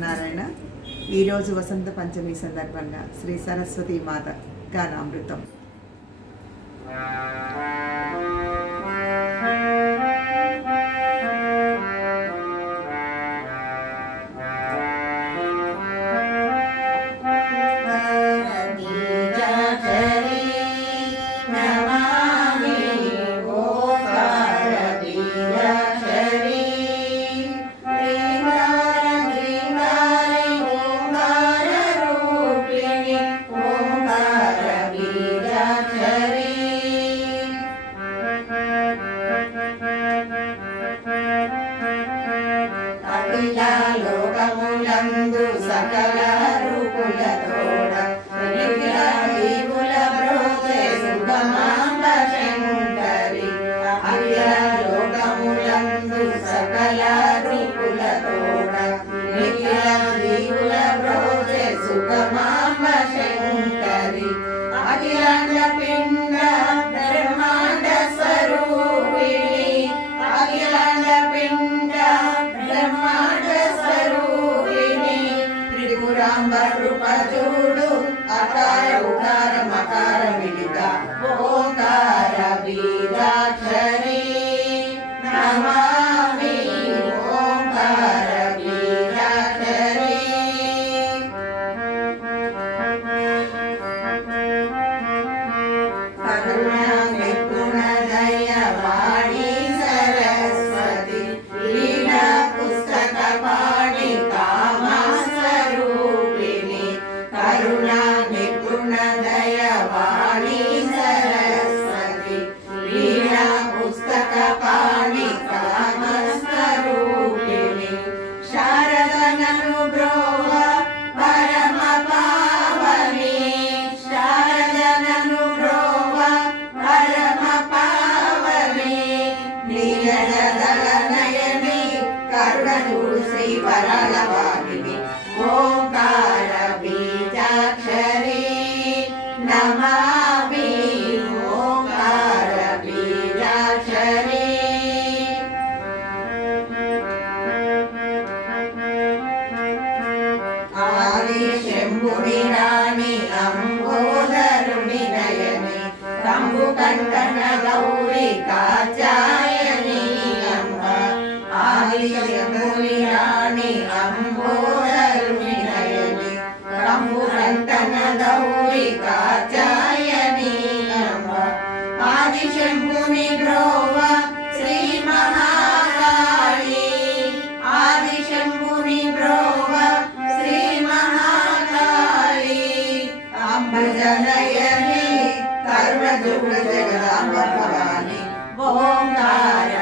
నారాయణ ఈరోజు వసంత పంచమి సందర్భంగా శ్రీ సరస్వతి మాత గానామృతం. లోకములందు సకల రూపులతోడ దీవుల బ్రోచే సుగమాంబ శంకరి. అఖిల లోకములందు సకల రూపులతోడ దీవుల బ్రోచే సుగమాంబ శంకరి. అఖిలాండ పిండ బ్రహ్మాండ స్వరూపిణి. అఖిలాండ పిండ బ్రహ్మాండ స్వరూపిణి. త్రిపురాంబ రూపజూడు అకార ఉకార మకార మిళిత ఓంకార బీజాక్షరి. నమామి ఓంకార బీజాక్షరి. కరుణా నిపుణ దయవాణి సరస్వతి. లీలా పుస్తక పాణి కామస్వరూపిణి. కరుణా నిపుణ దయవాణి సరస్వతి. లీలా పుస్తక పాణి కామస్వరూపిణి. శారదనను బ్రోవ పరమ పావని. శారదనను బ్రోవ పరమ పావని. నీరజదళ నయని కరుణజూడు శ్రీ వరళవాహిని. ఓంకార బీజాక్షరి. నమామి ఓంకార బీజాక్షరి. ఆది శంభుని రాణి అంబోదరుని నయని. కంబు కంకణ గౌరి కాచాయని అంబ. ఆది శంభుని రాణి అంబోదరుని నయని. కంబు కంకణ గౌరి కాచాయని అంబ. ఆది శంభుని బ్రోవ శ్రీ మహాకాళి. ఆది శంభుని బ్రోవ శ్రీ మహాకాళి. అంబజనయని కరుణజుడ జగదాంబ భవాని. ఓంకార